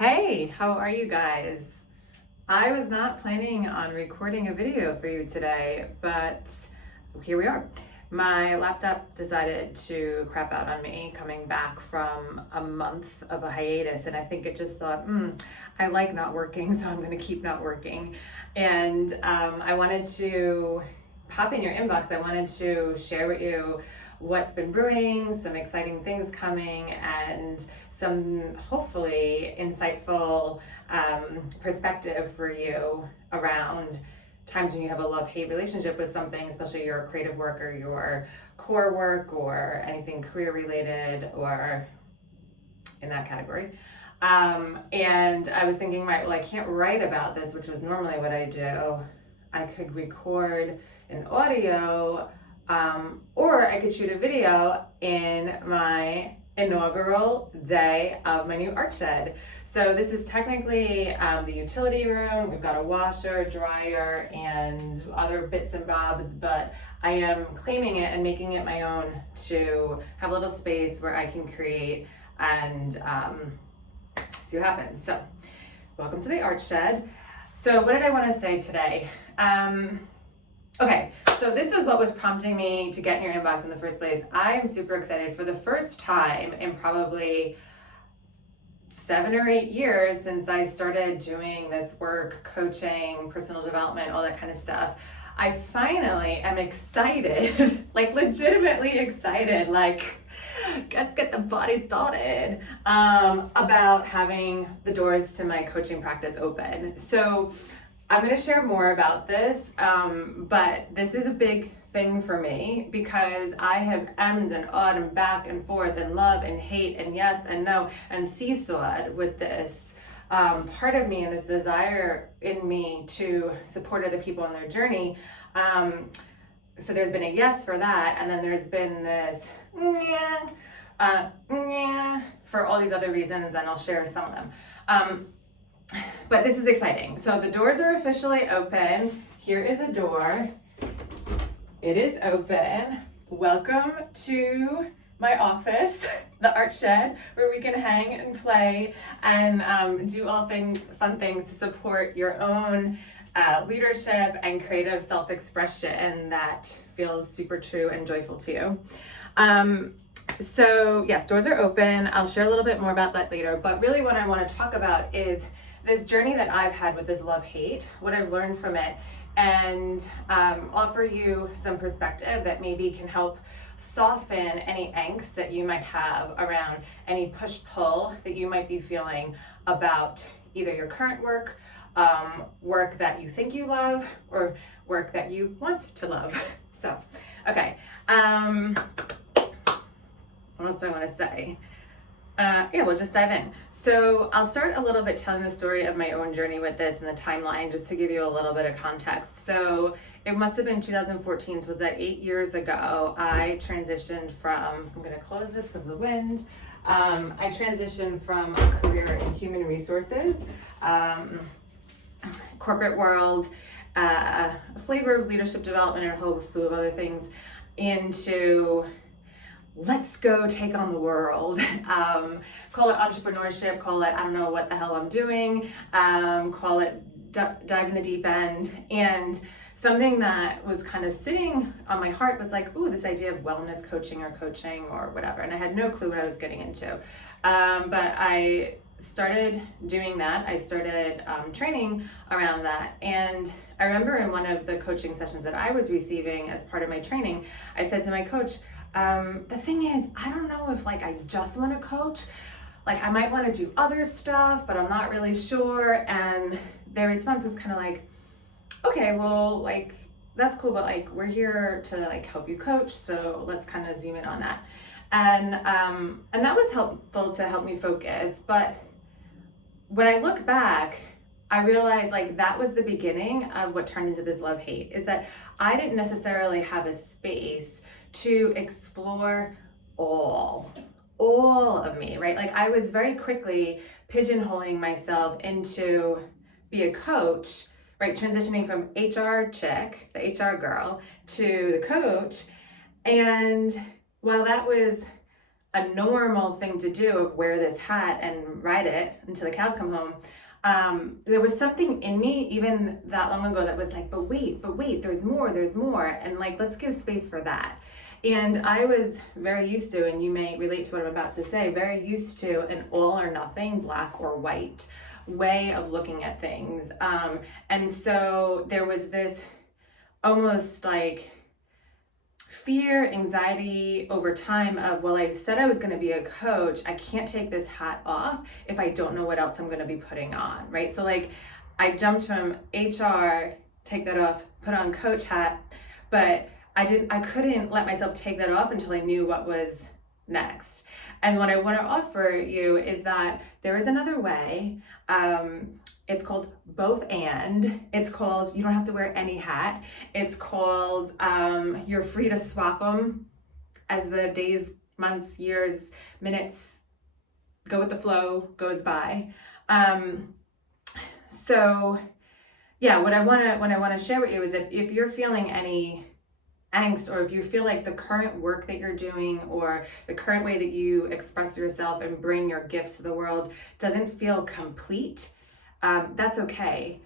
Hey, how are you guys? I was not planning on recording a video for you today, but here we are. My laptop decided to crap out on me coming back from a month of a hiatus, and I think it just thought, I like not working, so I'm going to keep not working. And I wanted to pop in your inbox. I wanted to share with you what's been brewing, some exciting things coming, and some hopefully insightful perspective for you around times when you have a love-hate relationship with something, especially your creative work or your core work or anything career related or in that category. And I was thinking, right, well, I can't write about this, which was normally what I do. I could record an audio or I could shoot a video in my inaugural day of my new art shed. So this is technically the utility room. We've got a washer, dryer, and other bits and bobs, but I am claiming it and making it my own to have a little space where I can create and see what happens. So welcome to the art shed. So what did I want to say today? Okay, so this is what was prompting me to get in your inbox in the first place. I am super excited for the first time in probably 7 or 8 years since I started doing this work, coaching, personal development, all that kind of stuff. I finally am excited, like legitimately excited, like let's get the body started, about having the doors to my coaching practice open. So I'm going to share more about this, but this is a big thing for me because I have emmed and awed and back and forth and love and hate and yes and no and seesawed with this part of me and this desire in me to support other people on their journey. So there's been a yes for that, and then there's been this for all these other reasons, and I'll share some of them. But this is exciting. So the doors are officially open. Here is a door. It is open. Welcome to my office, the art shed, where we can hang and play and do all fun things to support your own leadership and creative self-expression that feels super true and joyful to you. So yes, doors are open. I'll share a little bit more about that later, but really what I want to talk about is this journey that I've had with this love-hate, what I've learned from it, and offer you some perspective that maybe can help soften any angst that you might have around any push-pull that you might be feeling about either your current work, work that you think you love, or work that you want to love. So, okay. What else do I want to say? We'll just dive in. So I'll start a little bit telling the story of my own journey with this and the timeline, just to give you a little bit of context. So it must have been 2014, so was that 8 years ago, I transitioned from, I'm gonna close this because of the wind. I transitioned from a career in human resources, corporate world, a flavor of leadership development and a whole slew of other things, into let's go take on the world. Call it entrepreneurship, call it, I don't know what the hell I'm doing, call it dive in the deep end. And something that was kind of sitting on my heart was like, ooh, this idea of wellness coaching or whatever. And I had no clue what I was getting into. But I started doing that. I started training around that. And I remember in one of the coaching sessions that I was receiving as part of my training, I said to my coach, the thing is, I don't know if I just want to coach. I might want to do other stuff, but I'm not really sure. And their response was kind of like, okay, well, that's cool, but we're here to help you coach. So let's kind of zoom in on that. And that was helpful to help me focus. But when I look back, I realized that was the beginning of what turned into this love-hate, is that I didn't necessarily have a space to explore all of me, right? I was very quickly pigeonholing myself into be a coach, right? Transitioning from HR chick, the HR girl, to the coach. And while that was a normal thing to do of wear this hat and ride it until the cows come home, there was something in me even that long ago that was like, but wait, there's more. And like, let's give space for that. And I was very used to, and you may relate to what I'm about to say, very used to an all or nothing, black or white way of looking at things. And so there was this almost like fear, anxiety over time of, well, I said I was going to be a coach. I can't take this hat off if I don't know what else I'm going to be putting on, right? So like I jumped from HR, take that off, put on coach hat, but I couldn't let myself take that off until I knew what was next. And what I want to offer you is that there is another way. It's called both and. It's called you don't have to wear any hat. It's called you're free to swap them as the days, months, years, minutes go with the flow goes by. So yeah, what I want to share with you is if you're feeling any angst, or if you feel like the current work that you're doing or the current way that you express yourself and bring your gifts to the world doesn't feel complete, that's okay.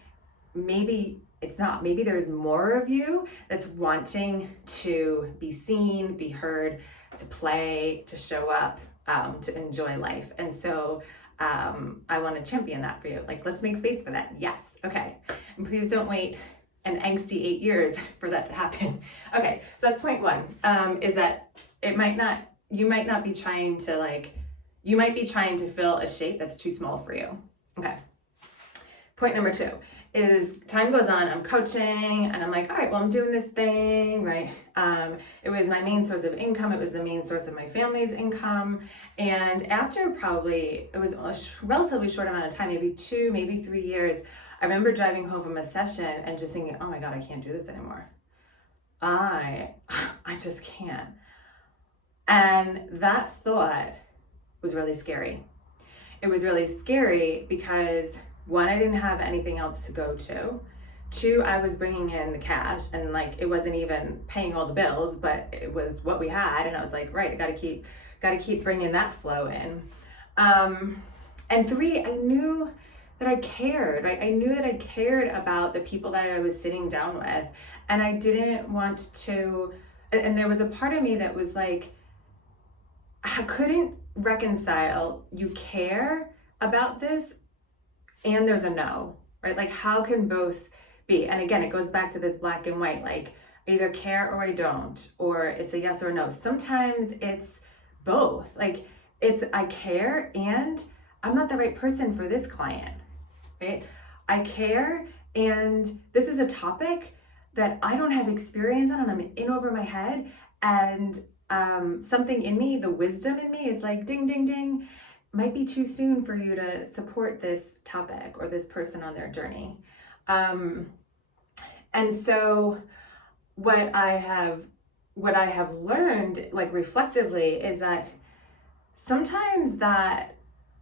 Maybe it's not. Maybe there's more of you that's wanting to be seen, be heard, to play, to show up, to enjoy life. And so I want to champion that for you. Like, let's make space for that. Yes. Okay. And please don't wait an angsty 8 years for that to happen. Okay, so that's point one, is that you might not be trying to you might be trying to fill a shape that's too small for you. Okay. Point number two is time goes on, I'm coaching and I'm like, all right, well, I'm doing this thing, right? It was my main source of income. It was the main source of my family's income. And after it was a relatively short amount of time, maybe 2, maybe 3 years, I remember driving home from a session and just thinking, oh my God, I can't do this anymore. I just can't. And that thought was really scary. It was really scary because 1, I didn't have anything else to go to. 2, I was bringing in the cash and it wasn't even paying all the bills, but it was what we had. And I was like, right, I gotta keep bringing that flow in. And 3, I knew that I cared. I knew that I cared about the people that I was sitting down with, and I didn't want to, and there was a part of me that was like, I couldn't reconcile you care about this and there's a no, right? Like, how can both be? And again, it goes back to this black and white, like either care or I don't, or it's a yes or no. Sometimes it's both. Like, it's I care and I'm not the right person for this client, right? I care and this is a topic that I don't have experience on and I'm in over my head, and something in me, the wisdom in me is like, ding, ding, ding, might be too soon for you to support this topic or this person on their journey. And so what I have learned, like reflectively, is that sometimes that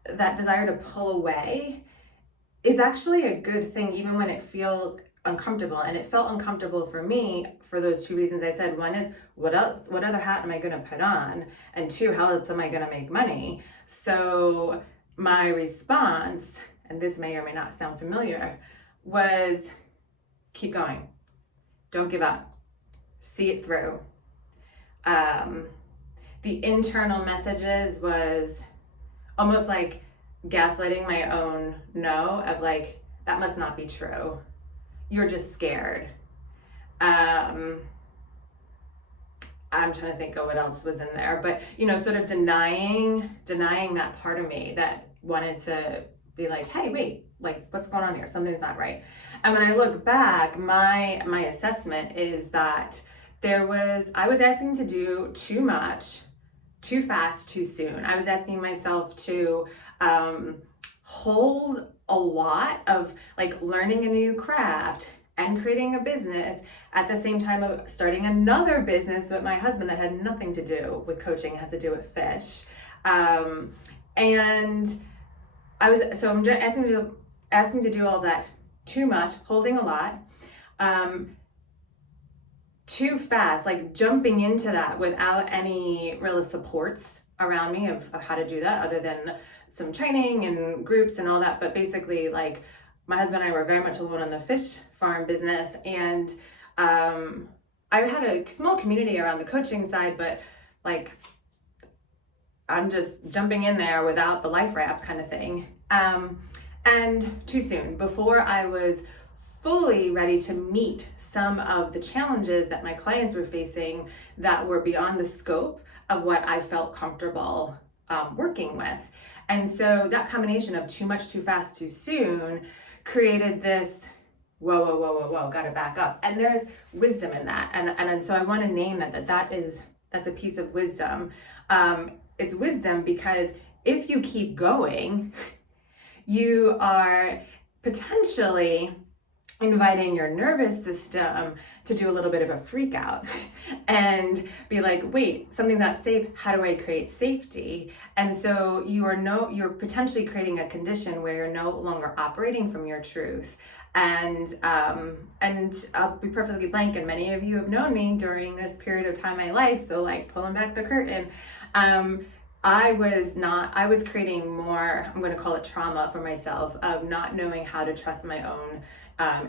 desire to pull away is actually a good thing, even when it feels uncomfortable. And it felt uncomfortable for me for those 2 reasons I said. 1 is, what other hat am I going to put on? And 2, how else am I going to make money? So my response, and this may or may not sound familiar, was keep going. Don't give up. See it through. The internal messages was almost like gaslighting my own no, of like, that must not be true. You're just scared. I'm trying to think of what else was in there, but sort of denying that part of me that wanted to be like, hey, wait, like, what's going on here? Something's not right. And when I look back, my assessment is that I was asking to do too much, too fast, too soon. I was asking myself to hold a lot of like learning a new craft and creating a business at the same time of starting another business with my husband that had nothing to do with coaching, had to do with fish. And I'm asking to do all that too much, holding a lot, too fast, like jumping into that without any real supports around me of how to do that, other than some training and groups and all that. But basically, like, my husband and I were very much alone on the fish farm business, and I had a small community around the coaching side, but like, I'm just jumping in there without the life raft kind of thing. And too soon, before I was fully ready to meet some of the challenges that my clients were facing that were beyond the scope of what I felt comfortable working with. And so that combination of too much, too fast, too soon created this, whoa, gotta back up. And there's wisdom in that. And so I want to name that's a piece of wisdom. It's wisdom because if you keep going, you are potentially inviting your nervous system to do a little bit of a freak out and be like, wait, something's not safe. How do I create safety? And so you're potentially creating a condition where you're no longer operating from your truth. And I'll be perfectly blank, and many of you have known me during this period of time in my life, so like pulling back the curtain, I was creating more, I'm going to call it trauma for myself, of not knowing how to trust my own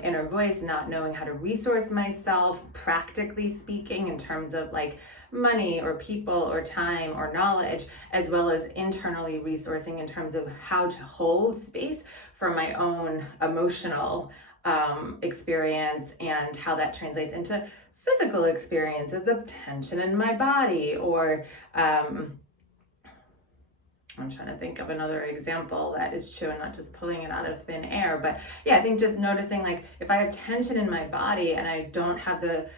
inner voice, not knowing how to resource myself, practically speaking, in terms of like money or people or time or knowledge, as well as internally resourcing in terms of how to hold space for my own emotional experience, and how that translates into physical experiences of tension in my body, or I'm trying to think of another example that is true and not just pulling it out of thin air. But yeah, I think just noticing, like, if I have tension in my body and I don't have the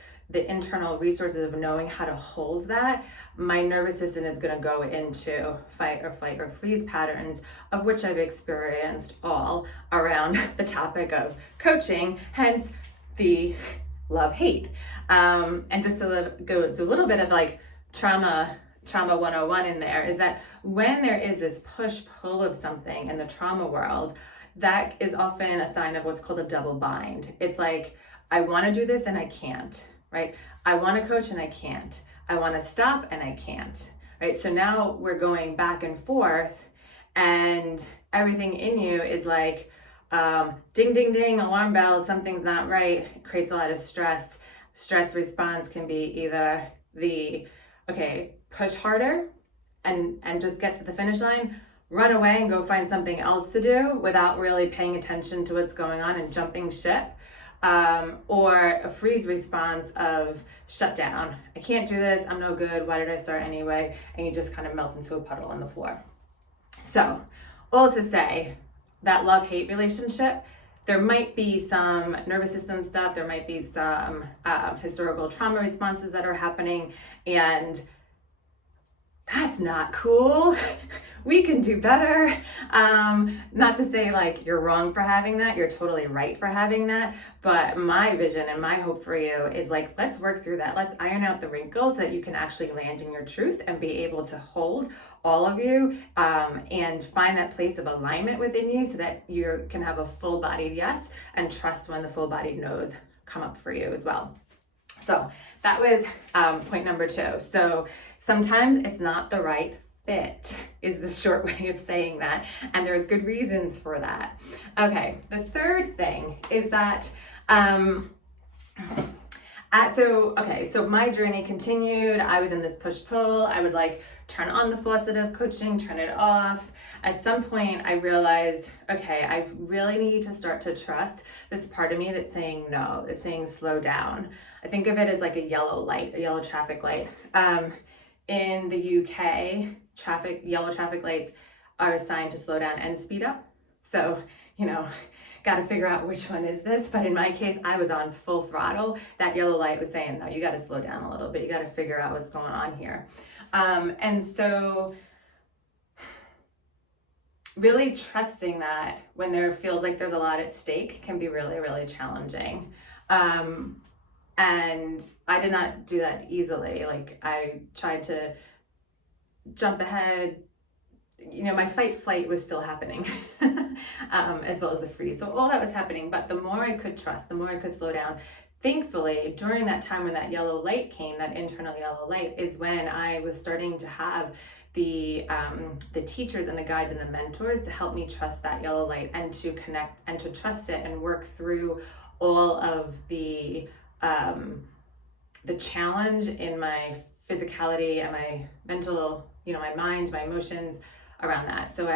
internal resources of knowing how to hold that, my nervous system is going to go into fight or flight or freeze patterns, of which I've experienced all around the topic of coaching, hence the love-hate. And just to go do a little bit of like trauma 101 in there, is that when there is this push-pull of something in the trauma world, that is often a sign of what's called a double bind. It's like, I want to do this and I can't, right? I want to coach and I can't. I want to stop and I can't, right? So now we're going back and forth, and everything in you is like, ding, ding, ding, alarm bells, something's not right. It creates a lot of stress. Stress response can be either push harder and just get to the finish line, run away and go find something else to do without really paying attention to what's going on and jumping ship, or a freeze response of shut down. I can't do this, I'm no good, why did I start anyway? And you just kind of melt into a puddle on the floor. So, all to say, that love-hate relationship, there might be some nervous system stuff, there might be some historical trauma responses that are happening, and that's not cool. We can do better. Not to say like you're wrong for having that, you're totally right for having that, but my vision and my hope for you is like, let's work through that. Let's iron out the wrinkles so that you can actually land in your truth and be able to hold all of you, and find that place of alignment within you so that you can have a full-bodied yes and trust when the full-bodied no's come up for you as well. So that was point number 2. So sometimes it's not the right fit, is the short way of saying that. And there's good reasons for that. Okay, the third thing is that, so my journey continued. I was in this push-pull. I would like turn on the faucet of coaching, turn it off. At some point I realized, okay, I really need to start to trust this part of me that's saying no, that's saying slow down. I think of it as like a yellow traffic light. In the UK, yellow traffic lights are assigned to slow down and speed up. So, got to figure out which one is this. But in my case, I was on full throttle. That yellow light was saying, no, you got to slow down a little bit. You got to figure out what's going on here. And so really trusting that when there feels like there's a lot at stake can be really, really challenging. And I did not do that easily. Like, I tried to jump ahead. My fight flight was still happening, as well as the freeze. So all that was happening, but the more I could trust, the more I could slow down. Thankfully, during that time when that yellow light came, that internal yellow light, is when I was starting to have the teachers and the guides and the mentors to help me trust that yellow light and to connect and to trust it and work through all of the challenge in my physicality and my mental, my mind, my emotions around that. So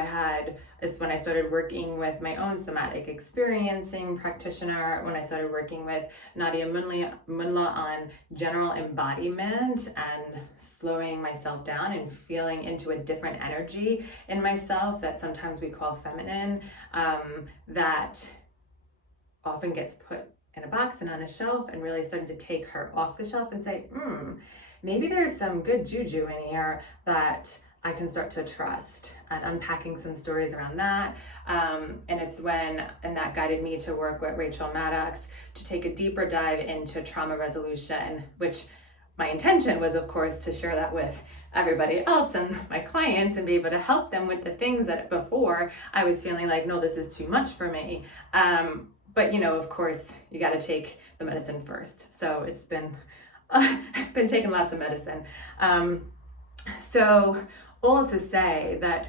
it's when I started working with my own somatic experiencing practitioner, when I started working with Nadia Munla on general embodiment and slowing myself down and feeling into a different energy in myself that sometimes we call feminine, that often gets put in a box and on a shelf, and really starting to take her off the shelf and say, maybe there's some good juju in here that I can start to trust, and unpacking some stories around that. And that guided me to work with Rachel Maddox to take a deeper dive into trauma resolution, which my intention was, of course, to share that with everybody else and my clients and be able to help them with the things that before I was feeling like, no, this is too much for me. But of course, you got to take the medicine first. So it's been taking lots of medicine. So all to say that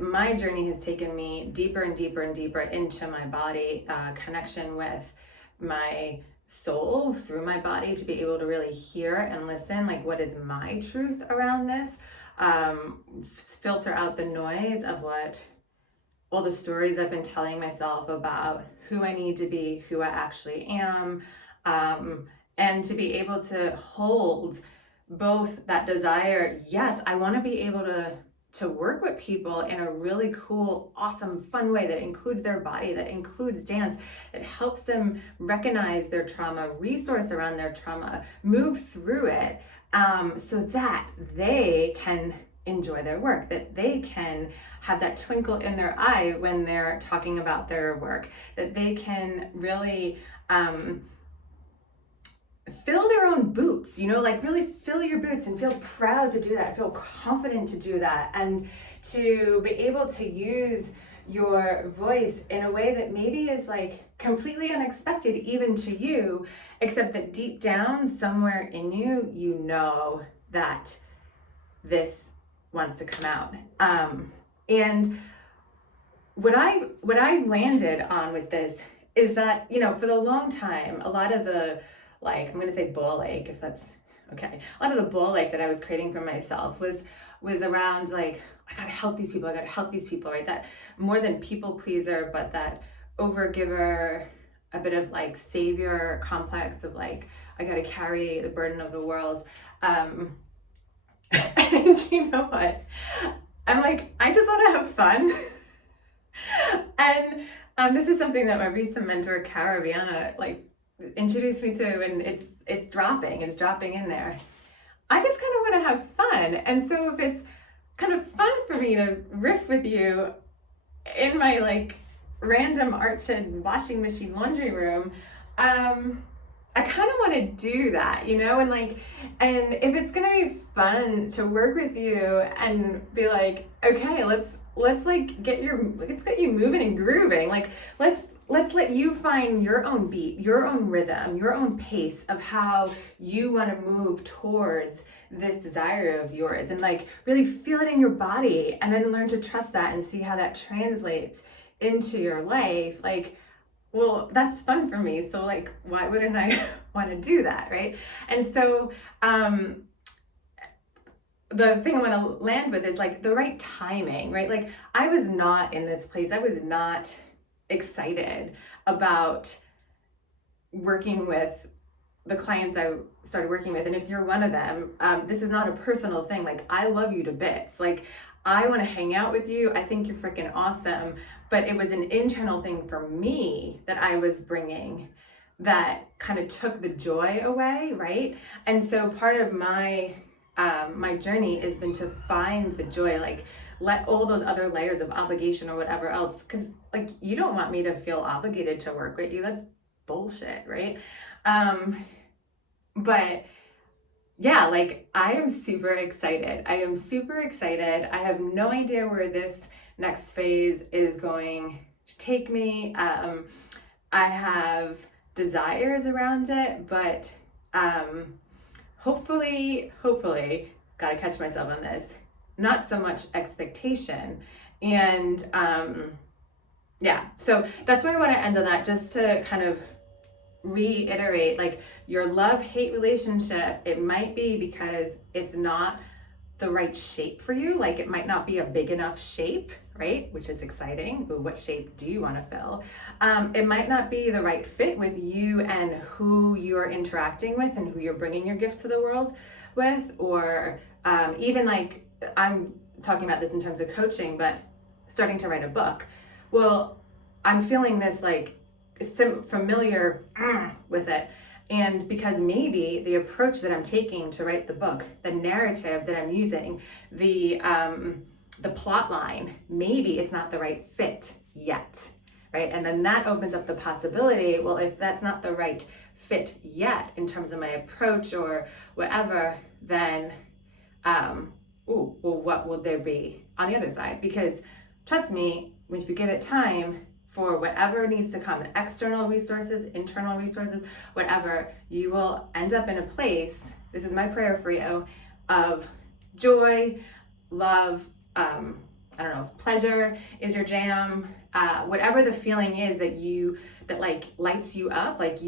my journey has taken me deeper and deeper and deeper into my body, connection with my soul through my body, to be able to really hear and listen, like, what is my truth around this, filter out the noise of all the stories I've been telling myself about who I need to be, who I actually am, and to be able to hold both that desire. Yes, I want to be able to work with people in a really cool, awesome, fun way that includes their body, that includes dance, that helps them recognize their trauma, resource around their trauma, move through it, so that they can enjoy their work, that they can have that twinkle in their eye when they're talking about their work, that they can really fill their own boots, like really fill your boots and feel proud to do that, feel confident to do that, and to be able to use your voice in a way that maybe is like completely unexpected even to you, except that deep down somewhere in you, that this wants to come out. And what I landed on with this is that, for the long time, a lot of the, I'm going to say ball ache, if that's okay. A lot of the ball ache that I was creating for myself was around I gotta help these people, right? That more than people pleaser, but that overgiver, a bit of savior complex of I gotta carry the burden of the world. And you know what? I'm I just want to have fun. And this is something that my recent mentor, Cara Viana, introduced me to, and it's dropping in there. I just kind of want to have fun. And so if it's kind of fun for me to riff with you in my random arched washing machine laundry room, I kind of want to do that, and if it's going to be fun to work with you and be okay, let's get you moving and grooving. Let's let you find your own beat, your own rhythm, your own pace of how you want to move towards this desire of yours, and really feel it in your body, and then learn to trust that and see how that translates into your life. Well, that's fun for me. So why wouldn't I want to do that, right? And so the thing I want to land with is the right timing, right? I was not in this place. I was not excited about working with the clients I started working with. And if you're one of them, this is not a personal thing. I love you to bits. I want to hang out with you. I think you're freaking awesome. But it was an internal thing for me that I was bringing that kind of took the joy away, right? And so part of my my journey has been to find the joy, let all those other layers of obligation or whatever else, because you don't want me to feel obligated to work with you. That's bullshit, right? But yeah, I am super excited. I have no idea where this next phase is going to take me. I have desires around it, but hopefully, gotta catch myself on this, not so much expectation. And yeah, so that's why I want to end on that, just to kind of reiterate, like, your love-hate relationship, it might be because it's not the right shape for you. Like, it might not be a big enough shape, right? Which is exciting. Ooh, what shape do you want to fill? It might not be the right fit with you and who you're interacting with and who you're bringing your gifts to the world with, or even like, I'm talking about this in terms of coaching, but starting to write a book. Well, I'm feeling this like familiar with it. And because maybe the approach that I'm taking to write the book, the narrative that I'm using, the plot line, maybe it's not the right fit yet, right? And then that opens up the possibility, well, if that's not the right fit yet in terms of my approach or whatever, then, well, what will there be on the other side? Because trust me, if you give it time, for whatever needs to come, external resources, internal resources, whatever, you will end up in a place, this is my prayer for you, of joy, love, I don't know, if pleasure is your jam, whatever the feeling is that like lights you up, like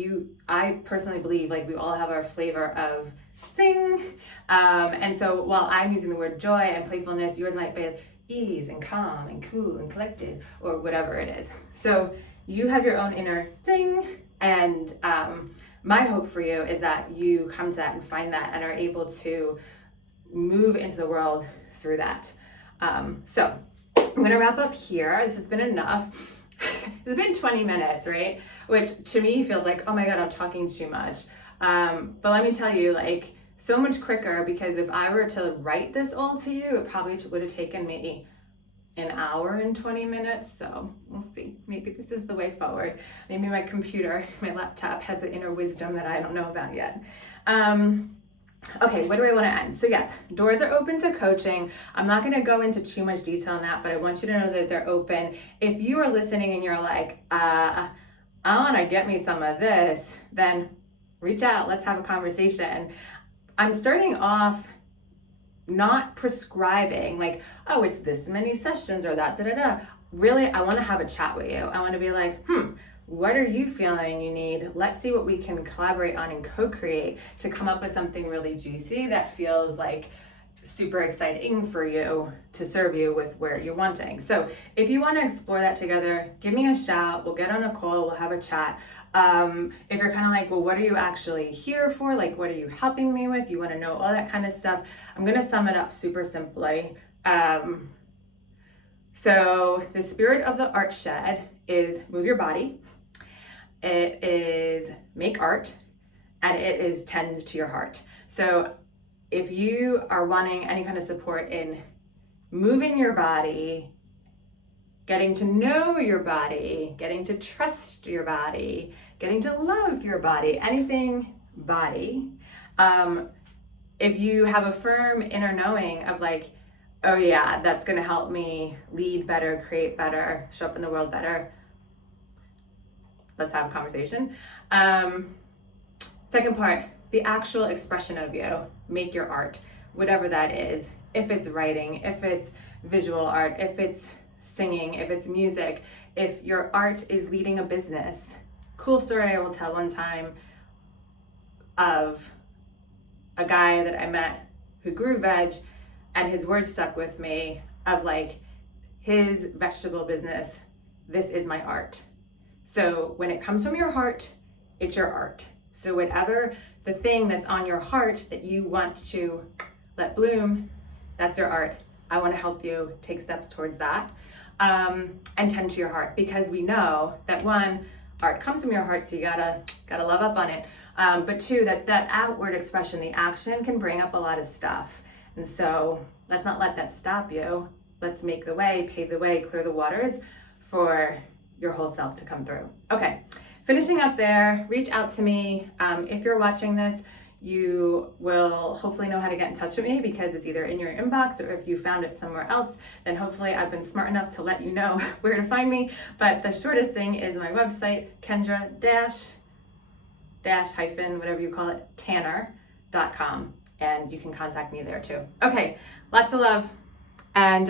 I personally believe like we all have our flavor of zing. And so while I'm using the word joy and playfulness, yours might be ease and calm and cool and collected, or whatever it is. So you have your own inner ding, and my hope for you is that you come to that and find that and are able to move into the world through that. So I'm gonna wrap up here. This has been enough. It's been 20 minutes, right? Which to me feels like, oh my God, I'm talking too much. But let me tell you, like, so much quicker, because if I were to write this all to you, it probably would have taken me an hour and 20 minutes. So we'll see. Maybe this is the way forward. Maybe my computer, my laptop has an inner wisdom that I don't know about yet. Okay, what do I want to end? So yes, doors are open to coaching. I'm not going to go into too much detail on that, but I want you to know that they're open. If you are listening and you're like, I want to get me some of this, then reach out. Let's have a conversation. I'm starting off not prescribing like, oh, it's this many sessions or that, Really, I want to have a chat with you. I want to be like, what are you feeling you need? Let's see what we can collaborate on and co-create to come up with something really juicy that feels like super exciting for you to serve you with where you're wanting. So if you want to explore that together, give me a shout. We'll get on a call. We'll have a chat. If you're kind of like, well, what are you actually here for? Like, what are you helping me with? You want to know all that kind of stuff. I'm going to sum it up super simply. So the spirit of the art shed is move your body. It is make art, and it is tend to your heart. So if you are wanting any kind of support in moving your body, getting to know your body, getting to trust your body, getting to love your body, anything body, if you have a firm inner knowing of like, oh yeah, that's gonna help me lead better, create better, show up in the world better, let's have a conversation. Second part, the actual expression of you, make your art, whatever that is. If it's writing, if it's visual art, if it's singing, if it's music, if your art is leading a business. Cool story I will tell one time of a guy that I met who grew veg, and his words stuck with me of like, his vegetable business, this is my art. So when it comes from your heart, it's your art. So whatever the thing that's on your heart that you want to let bloom, that's your art. I want to help you take steps towards that, and tend to your heart, because we know that one, art comes from your heart, so you gotta love up on it. But two, that outward expression, the action, can bring up a lot of stuff. And so let's not let that stop you. Let's make the way, pave the way, clear the waters for your whole self to come through. Okay, finishing up there, reach out to me. If you're watching this, you will hopefully know how to get in touch with me, because it's either in your inbox, or if you found it somewhere else, then hopefully I've been smart enough to let you know where to find me. But the shortest thing is my website, Kendra- whatever you call it, Tanner.com. and you can contact me there too. Okay, lots of love. And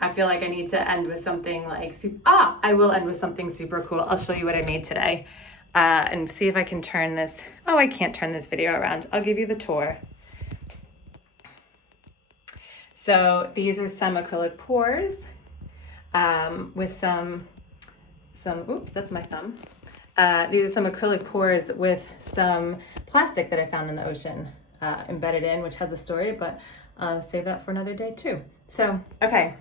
I feel like I need to end with something like, I will end with something super cool. I'll show you what I made today and see if I can turn this. Oh, I can't turn this video around. I'll give you the tour. So these are some acrylic pours with some, oops, that's my thumb. These are some acrylic pours with some plastic that I found in the ocean embedded in, which has a story, but save that for another day too. So, okay,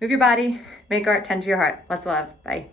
move your body, make art, tend to your heart. Lots of love. Bye.